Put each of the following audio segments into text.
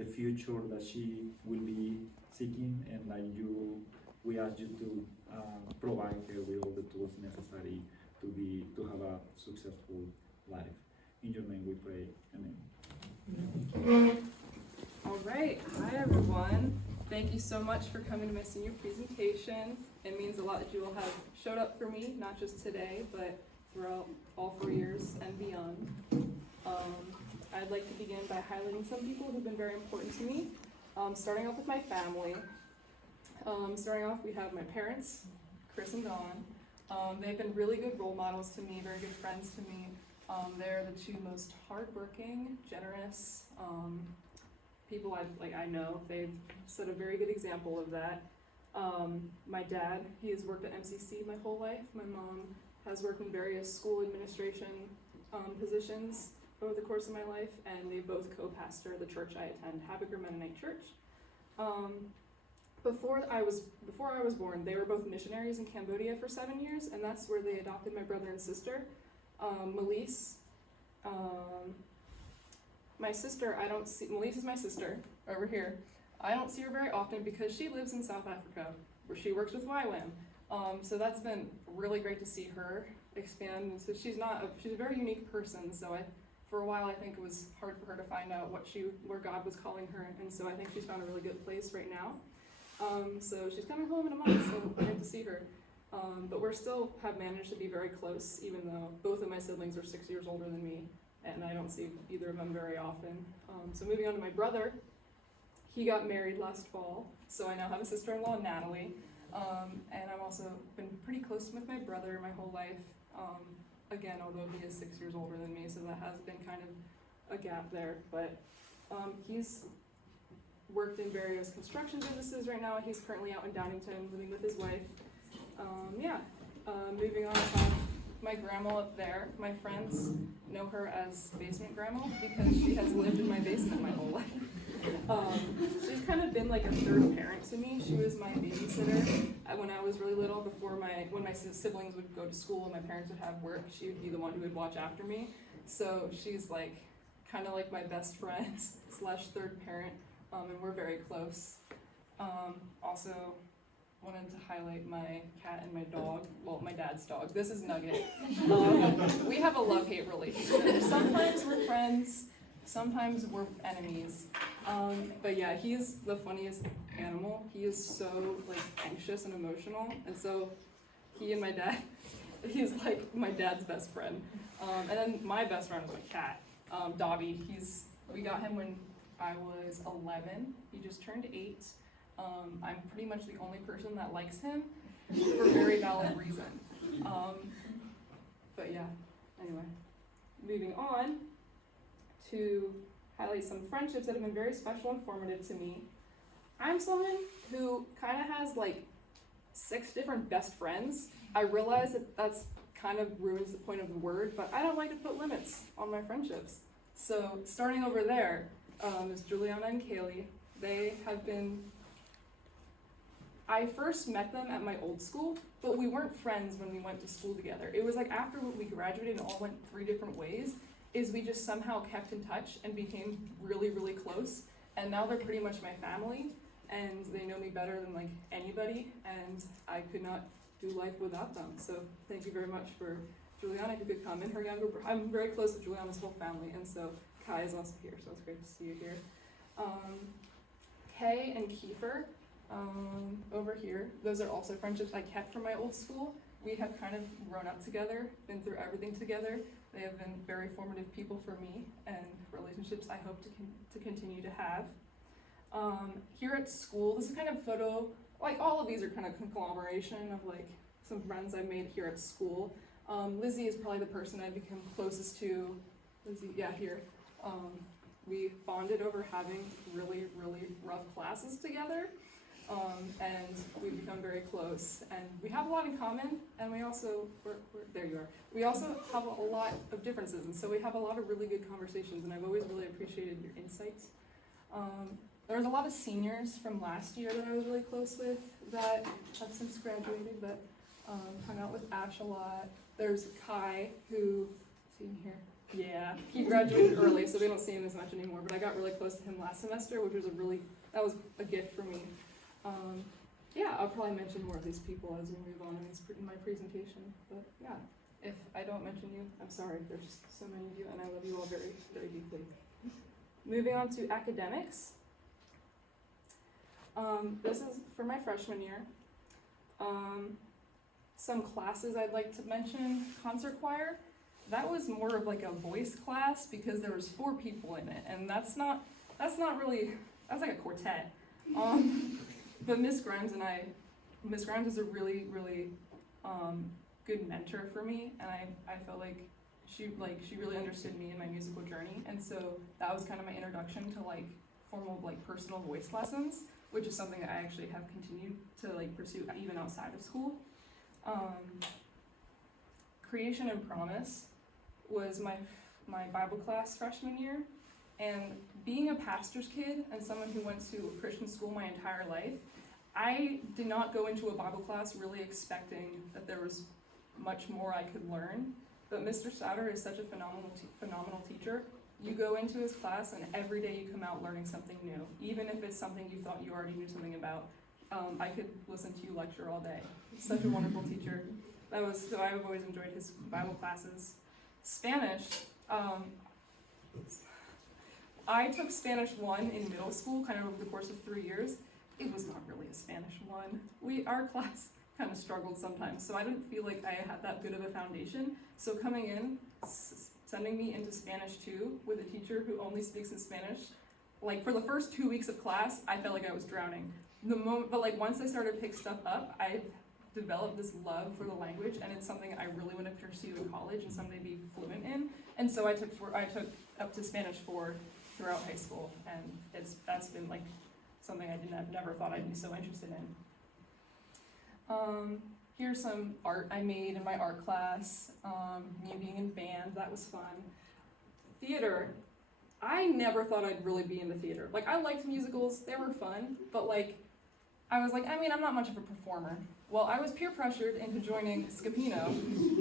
the future that she will be seeking, and like we ask you to provide her with all the tools necessary to have a successful life. In your name we pray, amen. All right, hi everyone. Thank you so much for coming to my senior presentation. It means a lot that you all have showed up for me, not just today, but throughout all 4 years and beyond. I'd like to begin by highlighting some people who've been very important to me, starting off with my family. Starting off, we have my parents, Chris and Dawn. They've been really good role models to me, very good friends to me. They're the two most hardworking, generous people I know. They've set a very good example of that. My dad, he has worked at MCC my whole life. My mom has worked in various school administration positions over the course of my life, and they both co-pastor the church I attend, Habakkuk Mennonite Church. Before I was born, they were both missionaries in Cambodia for 7 years, and that's where they adopted my brother and sister. Melise. My sister, Melise is my sister, over here. I don't see her very often because she lives in South Africa, where she works with YWAM. So that's been really great to see her expand. So she's a very unique person, so for a while I think it was hard for her to find out where God was calling her, and so I think she's found a really good place right now. So she's coming home in a month, so great to see her. But we still have managed to be very close, even though both of my siblings are 6 years older than me, and I don't see either of them very often. So moving on to my brother, he got married last fall, so I now have a sister-in-law, Natalie, and I've also been pretty close with my brother my whole life, again, although he is 6 years older than me, so that has been kind of a gap there, but he's worked in various construction businesses right now. He's currently out in Downingtown living with his wife. Moving on to my grandma up there. My friends know her as Basement Grandma because she has lived in my basement my whole life. She's kind of been like a third parent to me. She was my babysitter when I was really little. When my siblings would go to school and my parents would have work, she would be the one who would watch after me. So she's like kind of like my best friend / third parent, and we're very close. Also wanted to highlight my cat and my dog. Well, my dad's dog. This is Nugget. We have a love-hate relationship. Sometimes we're friends, sometimes we're enemies. But yeah, he's the funniest animal. He is so like anxious and emotional, and so he and my dad, he's like my dad's best friend. And then my best friend is my cat, Dobby. We got him when I was 11. He just turned 8. I'm pretty much the only person that likes him for very valid reason. But yeah, anyway. Moving on to highlight some friendships that have been very special and formative to me. I'm someone who kind of has like 6 different best friends. I realize that that's kind of ruins the point of the word, but I don't like to put limits on my friendships. So starting over there is Juliana and Kaylee. They have been, I first met them at my old school, but we weren't friends when we went to school together. It was like after we graduated and all went 3 different ways, is we just somehow kept in touch and became really, really close. And now they're pretty much my family, and they know me better than like anybody, and I could not do life without them. So thank you very much for Juliana, who could come, and her younger brother. I'm very close with Juliana's whole family, and so Kai is also here, so it's great to see you here. Kay and Kiefer, over here, those are also friendships I kept from my old school. We have kind of grown up together, been through everything together. They have been very formative people for me, and relationships I hope to continue to have. Here at school, this is kind of a photo, like all of these are kind of conglomeration of like some friends I made here at school. Lizzie is probably the person I've become closest to. Lizzie, yeah, here. We bonded over having really, really rough classes together, and we've become very close. And we have a lot in common, and we also, there you are. We also have a lot of differences, and so we have a lot of really good conversations, and I've always really appreciated your insights. There was a lot of seniors from last year that I was really close with that have since graduated, but hung out with Ash a lot. There's Kai, who, see him here, Yeah, he graduated early, so we don't see him as much anymore, but I got really close to him last semester, which was that was a gift for me. Yeah, I'll probably mention more of these people as we move on in my presentation, but yeah, if I don't mention you, I'm sorry, there's so many of you, and I love you all very, very deeply. Moving on to academics. This is for my freshman year. Some classes I'd like to mention, concert choir. That was more of like a voice class because there was 4 people in it, and that's like a quartet. But Miss Grimes is a really, really good mentor for me, and I felt like she really understood me and my musical journey, and so that was kind of my introduction to like formal like personal voice lessons, which is something that I actually have continued to like pursue even outside of school. Creation and Promise was my Bible class freshman year, and being a pastor's kid and someone who went to a Christian school my entire life, I did not go into a Bible class really expecting that there was much more I could learn, but Mr. Sauter is such a phenomenal teacher. You go into his class and every day you come out learning something new, even if it's something you thought you already knew something about. I could listen to you lecture all day. He's such a wonderful teacher. So I've always enjoyed his Bible classes. Spanish, I took Spanish 1 in middle school, kind of over the course of 3 years. It was not really a Spanish 1. Our class kind of struggled sometimes, so I didn't feel like I had that good of a foundation. So coming in, sending me into Spanish 2 with a teacher who only speaks in Spanish, like for the first 2 weeks of class, I felt like I was drowning. But like once I started to pick stuff up, I developed this love for the language, and it's something I really want to pursue in college and someday be fluent in. And so I took up to Spanish 4 throughout high school, and that's been like something I never thought I'd be so interested in. Here's some art I made in my art class, me being in band, that was fun. Theater, I never thought I'd really be into theater. Like, I liked musicals, they were fun, but like, I was like, I'm not much of a performer. Well, I was peer pressured into joining Scapino,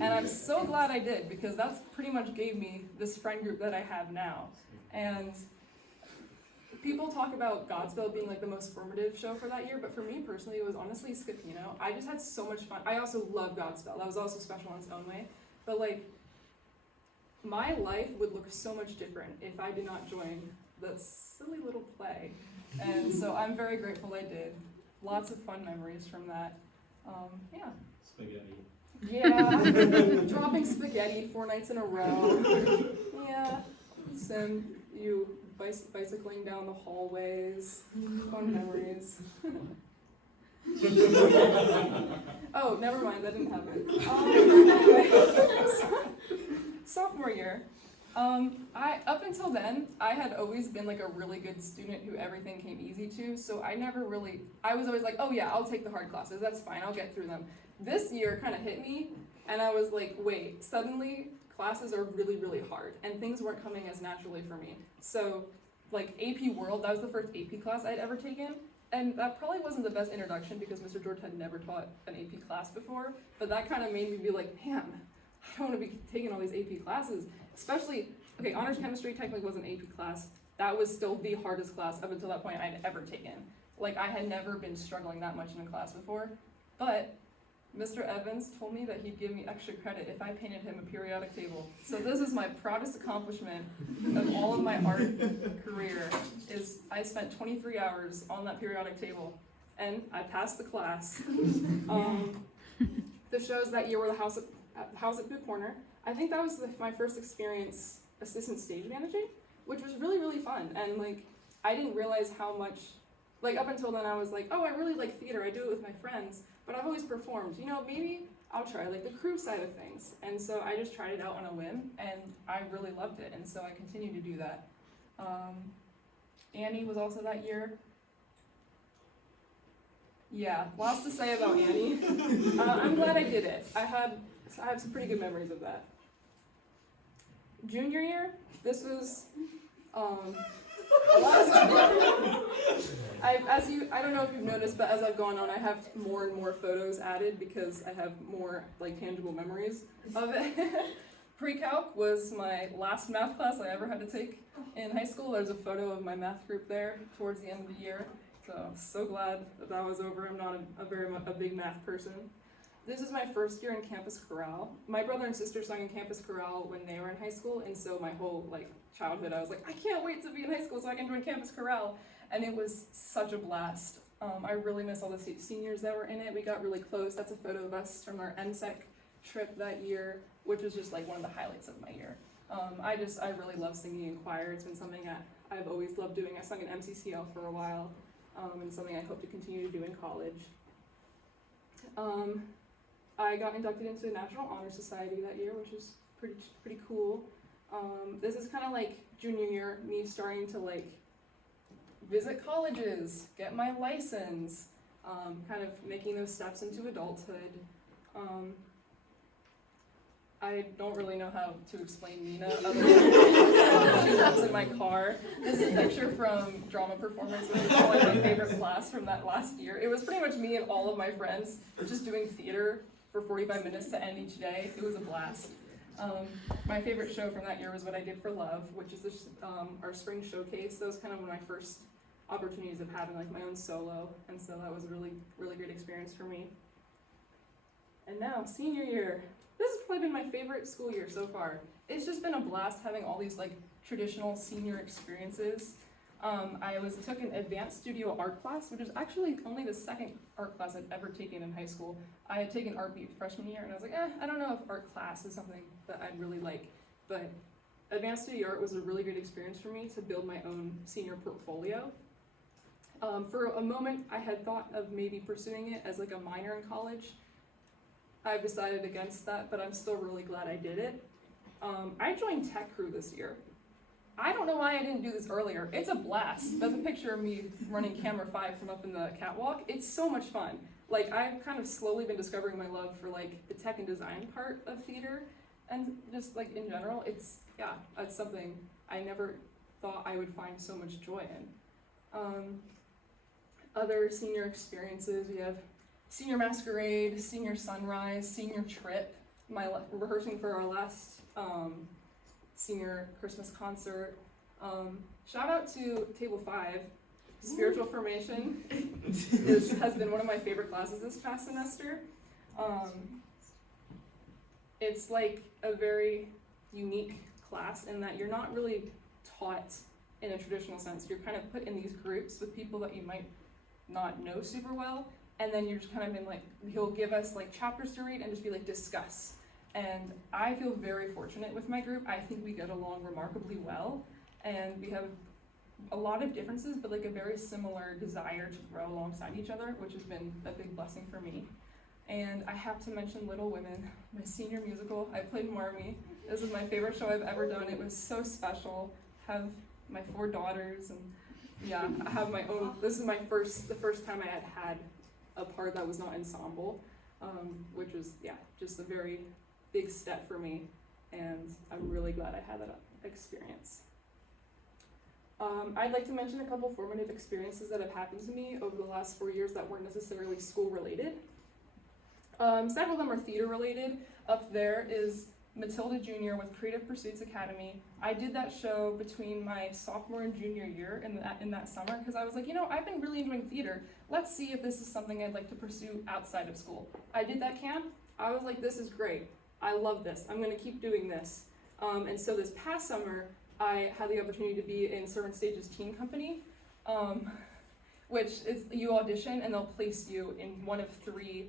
and I'm so glad I did, because that's pretty much gave me this friend group that I have now. And people talk about Godspell being like the most formative show for that year, but for me personally, it was honestly Scapino. I just had so much fun. I also love Godspell. That was also special in its own way. But like, my life would look so much different if I did not join the silly little play. And so I'm very grateful I did. Lots of fun memories from that. Yeah. Spaghetti. Yeah. Dropping spaghetti 4 nights in a row. Yeah. Send you bicycling down the hallways. Fun memories. Oh, never mind, that didn't happen. Anyway, sophomore year, up until then, I had always been like a really good student who everything came easy to, so I was always like, oh yeah, I'll take the hard classes, that's fine, I'll get through them. This year kind of hit me, and I was like, wait, suddenly classes are really, really hard, and things weren't coming as naturally for me. So, like AP World, that was the first AP class I'd ever taken, and that probably wasn't the best introduction because Mr. George had never taught an AP class before, but that kind of made me be like, man, I don't want to be taking all these AP classes. Especially, okay, honors chemistry technically was an AP class. That was still the hardest class up until that point I'd ever taken. Like, I had never been struggling that much in a class before, but Mr. Evans told me that he'd give me extra credit if I painted him a periodic table. So this is my proudest accomplishment of all of my art career, is I spent 23 hours on that periodic table, and I passed the class. The shows that year were the House at Blue Corner. I think that was my first experience assistant stage managing, which was really, really fun. And like, I didn't realize how much, like up until then I was like, oh, I really like theater, I do it with my friends, but I've always performed. You know, maybe I'll try like the crew side of things. And so I just tried it out on a whim, and I really loved it. And so I continue to do that. Annie was also that year. Yeah, lots to say about Annie. I'm glad I did it. I have some pretty good memories of that. Junior year, this was a lot of stuff. I don't know if you've noticed, but as I've gone on, I have more and more photos added because I have more like tangible memories of it. Pre-calc was my last math class I ever had to take in high school. There's a photo of my math group there towards the end of the year. So glad that was over. I'm not a big math person. This is my first year in campus chorale. My brother and sister sung in campus chorale when they were in high school, and so my whole childhood I was like, I can't wait to be in high school so I can join campus chorale. And it was such a blast. I really miss all the seniors that were in it. We got really close. That's a photo of us from our MSEC trip that year, which was just one of the highlights of my year. I really love singing in choir. It's been something I've always loved doing. I sung in MCCL for a while, and something I hope to continue to do in college. I got inducted into the National Honor Society that year, which is pretty cool. This is kind of junior year, me starting to visit colleges, get my license, kind of making those steps into adulthood. I don't really know how to explain Nina other than she lives in my car. This is a picture from drama performance, which is probably my favorite class from that last year. It was pretty much me and all of my friends just doing theater for 45 minutes to end each day. It was a blast. My favorite show from that year was What I Did for Love, which is our spring showcase. That was kind of one of my first opportunities of having my own solo, and so that was a really, really great experience for me. And now, senior year. This has probably been my favorite school year so far. It's just been a blast having all these traditional senior experiences. I took an advanced studio art class, which is actually only the second art class I've ever taken in high school. I had taken art freshman year, and I was like, I don't know if art class is something that I'd really like. But advanced studio art was a really great experience for me to build my own senior portfolio. For a moment, I had thought of maybe pursuing it as a minor in college. I've decided against that, but I'm still really glad I did it. I joined tech crew this year. I don't know why I didn't do this earlier. It's a blast. That's a picture of me running camera 5 from up in the catwalk. It's so much fun. I've kind of slowly been discovering my love for the tech and design part of theater, and just in general, it's something I never thought I would find so much joy in. Other senior experiences, we have senior masquerade, senior sunrise, senior trip, rehearsing for our last senior Christmas concert. Shout out to Table 5. Spiritual Formation has been one of my favorite classes this past semester. It's a very unique class in that you're not really taught in a traditional sense. You're kind of put in these groups with people that you might not know super well, and then you're just kind of in he'll give us chapters to read and just be discuss. And I feel very fortunate with my group. I think we get along remarkably well, and we have a lot of differences, but a very similar desire to grow alongside each other, which has been a big blessing for me. And I have to mention Little Women, my senior musical. I played Marmee. This is my favorite show I've ever done. It was so special. I have my 4 daughters, and I have my own. This is the first time I had a part that was not ensemble, which was just a very big step for me, and I'm really glad I had that experience. I'd like to mention a couple formative experiences that have happened to me over the last 4 years that weren't necessarily school related. Several of them are theater related. Up there is Matilda Jr. with Creative Pursuits Academy. I did that show between my sophomore and junior year in that summer because I was like, I've been really enjoying theater. Let's see if this is something I'd like to pursue outside of school. I did that camp. I was like, this is great. I love this. I'm going to keep doing this. And so this past summer, I had the opportunity to be in Servant Stage's teen company, which is you audition and they'll place you in one of 3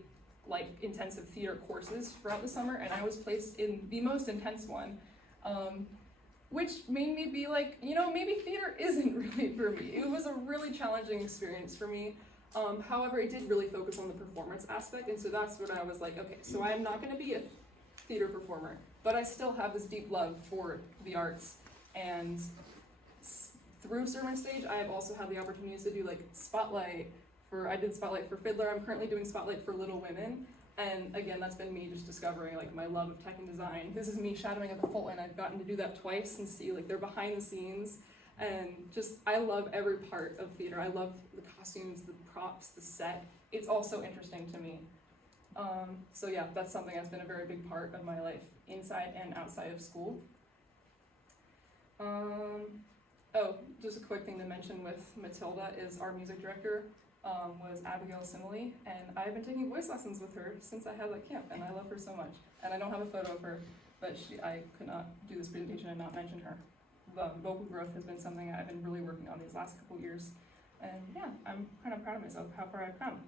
intensive theater courses throughout the summer, and I was placed in the most intense one, which made me be maybe theater isn't really for me. It was a really challenging experience for me. However, it did really focus on the performance aspect, and so that's what I was like, okay, so I am not going to be a theater performer, but I still have this deep love for the arts, and through Sermon Stage, I have also had the opportunities to do Spotlight. I did Spotlight for Fiddler. I'm currently doing Spotlight for Little Women, and again, that's been me just discovering my love of tech and design. This is me shadowing at the Fulton. I've gotten to do that twice and see their behind the scenes, and I love every part of theater. I love the costumes, the props, the set. It's all so interesting to me. So yeah, that's something that's been a very big part of my life, inside and outside of school. Oh, just a quick thing to mention with Matilda is our music director was Abigail Simile, and I've been taking voice lessons with her since I had that camp, and I love her so much. And I don't have a photo of her, but I could not do this presentation and not mention her. Vocal growth has been something I've been really working on these last couple years, and yeah, I'm kind of proud of myself, how far I've come.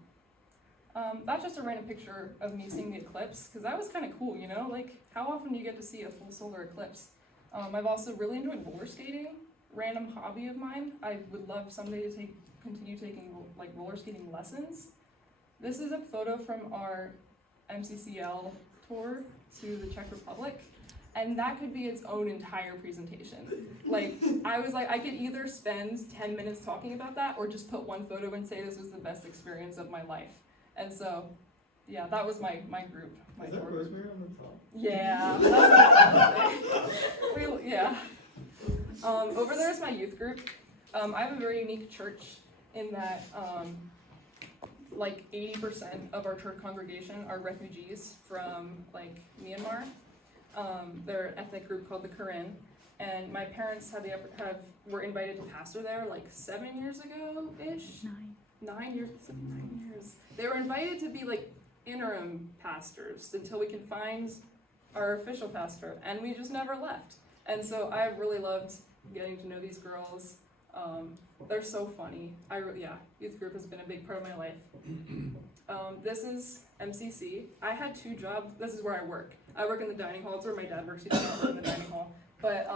That's just a random picture of me seeing the eclipse, because that was kind of cool, you know? Like, how often do you get to see a full solar eclipse? I've also really enjoyed roller skating, random hobby of mine. I would love someday to continue taking like roller skating lessons. This is a photo from our MCCL tour to the Czech Republic, and that could be its own entire presentation. Like, I was like, I could either spend 10 minutes talking about that or just put one photo and say this was the best experience of my life. And so, yeah, that was my group. My Is that tour. Rosemary on the top? Yeah. That's what I was gonna say. Yeah. Over there is my youth group. I have a very unique church in that like 80% of our church congregation are refugees from like Myanmar. They're an ethnic group called the Karen, and my parents were invited to pastor there like 7 years ago-ish. 9 years. 9 years. They were invited to be like interim pastors until we can find our official pastor, and we just never left. And so I really loved getting to know these girls. They're so funny. Youth group has been a big part of my life. This is MCC. I had 2 jobs. This is where I work. I work in the dining hall. It's where my dad works. He doesn't work in the dining hall. But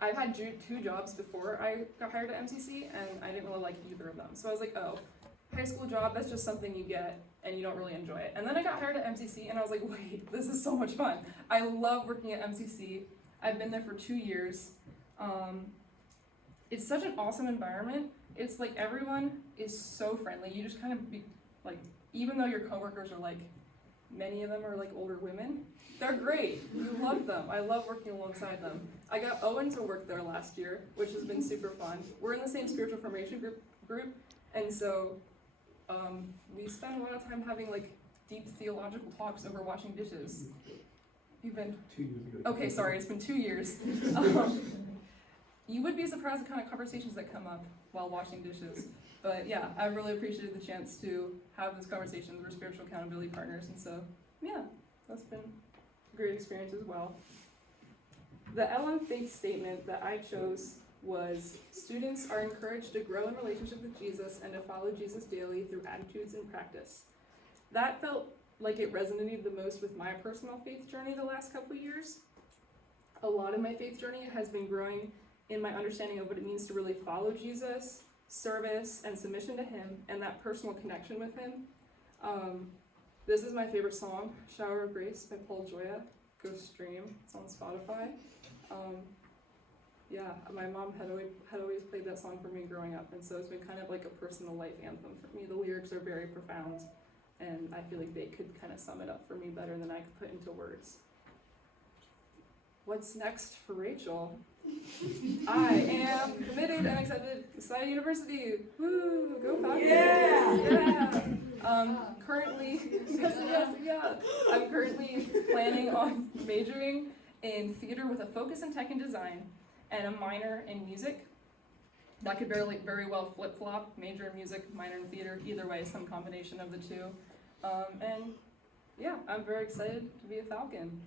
I've had 2 jobs before I got hired at MCC, and I didn't really like either of them. So I was like, oh, high school job, that's just something you get and you don't really enjoy it. And then I got hired at MCC, and I was like, wait, this is so much fun. I love working at MCC. I've been there for 2 years. It's such an awesome environment. It's like everyone is so friendly. You just kind of be like, even though your coworkers are like, many of them are like older women, they're great. You love them. I love working alongside them. I got Owen to work there last year, which has been super fun. We're in the same spiritual formation group, and so we spend a lot of time having like deep theological talks over washing dishes. You've been 2 years ago. okay. Sorry, it's been 2 years. You would be surprised the kind of conversations that come up while washing dishes. But yeah, I really appreciated the chance to have those conversations. We're spiritual accountability partners, and so yeah, that's been a great experience as well. The LM faith statement that I chose was, students are encouraged to grow in relationship with Jesus and to follow Jesus daily through attitudes and practice. That felt like it resonated the most with my personal faith journey the last couple of years. A lot of my faith journey has been growing in my understanding of what it means to really follow Jesus, service, and submission to him, and that personal connection with him. This is my favorite song, Shower of Grace by Paul Joya. Go stream, it's on Spotify. My mom had always played that song for me growing up, and so it's been kind of like a personal life anthem for me. The lyrics are very profound, and I feel like they could kind of sum it up for me better than I could put into words. What's next for Rachel? I am committed and accepted to Society University. Woo! Go Falcons! Yeah! Currently, I'm currently planning on majoring in theater with a focus in tech and design and a minor in music. That could very well flip-flop, major in music, minor in theater, either way, some combination of the two. And yeah, I'm very excited to be a Falcon,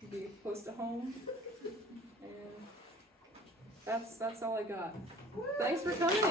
to be close to home, and that's all I got. Thanks for coming.